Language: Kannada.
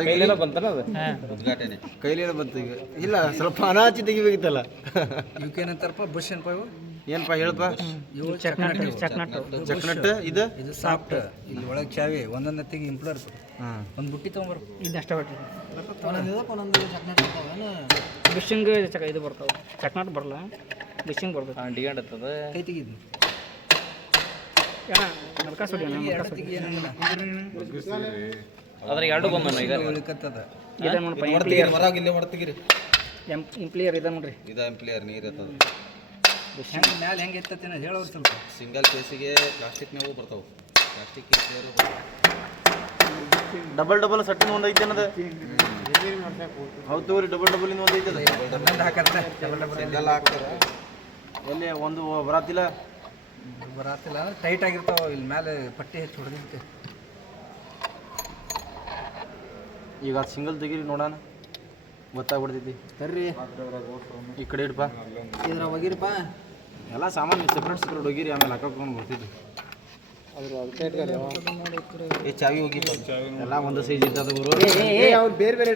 ಕೈಲೇನೋ ಬಂತನ ಅದು ಉದ್ಘಾಟನೆ ಕೈಲೇನೋ ಬಂತು ಈಗ ಇಲ್ಲ ಸ್ವಲ್ಪ ಅನಾಚಿ ತೆಗಿಬೇಕಿತ್ತಲ್ಲ ಇವಕ್ಕೇನಂತಾರಪ್ಪ ಬುಷ್ ಏನಪ್ಪ ಇವು ಏನಪ್ಪ ಹೇಳಪ್ಪ ಇವು ಚಕ್ನಟ್ ಇದು ಇದು ಸಾಫ್ಟ್ ಇಲ್ಲಿ ಒಳಗೆ ಚಾವಿ ಒಂದೊಂದು ತೆಗಿ ಇಂಪ್ಲರ್ ಒಂದು ಬುಟ್ಟಿ ತೊಗೊಂಬರ್ ಇದಷ್ಟ ಹೊಟ್ಟಿ ಬಿಶಿಂಗ್ ಇದು ಬರ್ತಾವೆ ಚಕ್ನಾಟ್ ಬರಲ್ಲ ಬಿಶಿಂಗ್ ಬರ್ತದೆ ಡಿಗಂಡ್ ಆಗ್ತದ ಕೈ ತೆಗಿದ್ನಿ ಮಲ್ಕಾಸ್ ಹೊಡಿ ಅದ್ರಾಗ ಎರಡು ಬಂದನು ಈಗ ಉಳಿಕತ್ತದ ಇದೆ ನೋಡಪ್ಪ ಹೊರಗೆ ಇಲ್ಲೇ ಹೊರತೆಗಿರಿ ಇಂಪ್ಲಿಯರ್ ಇದೆ ನೋಡ್ರಿ ಇದು ಎಂಪ್ಲಿಯರ್ ನೀರು ಇರ್ತದ ಮ್ಯಾಲೆ ಹೆಂಗೆ ಎತ್ತತ್ತಿನ ಹೇಳೋರು ಸ್ವಲ್ಪ ಸಿಂಗಲ್ ಪೇಸಿಗೆ ಪ್ಲಾಸ್ಟಿಕ್ನಾವು ಬರ್ತಾವೆ ಪ್ಲಾಸ್ಟಿಕ್ ಡಬಲ್ ಸಟ್ಟಿನ ಒಂದು ಐತೆ ಅನ್ನೋದು ಹೌದು ತಗೋರಿ ಡಬಲ್ ಇಂದ ಒಂದು ಐತದ ಸಿಂಗಲ್ ಹಾಕ್ತಾರೆ ಎಲ್ಲಿ ಒಂದು ಬರಾತಿಲ್ಲ ಬರಾತಿಲ್ಲ ಅಂದ್ರೆ ಟೈಟ್ ಆಗಿರ್ತಾವ ಇಲ್ಲಿ ಮೇಲೆ ಪಟ್ಟಿ ಹೆಚ್ಚು ಹೊಡೆದಿಕ್ಕೆ ಈಗ ಅದು ಸಿಂಗಲ್ ತೆಗೀರಿ ನೋಡೋಣ ಗೊತ್ತಾಗ್ಬಿಡ್ತೈತಿ ತರ್ರಿ ಈ ಕಡೆ ಇಡಪ್ಪ ಇದ್ರ ಹೋಗಿರಪ್ಪ ಎಲ್ಲ ಸಾಮಾನು ಸೆಪ್ರೇಟ್ ಹೋಗಿರಿ ಆಮೇಲೆ ಹಾಕೊಂಡು ಬರ್ತಿದ್ವಿ ಚಾವಿ ಹೋಗಿ ಎಲ್ಲ ಒಂದು ಸೈಜ್ ಇರ್ತದೆ ಗುರು ಬೇರೆ ಬೇರೆ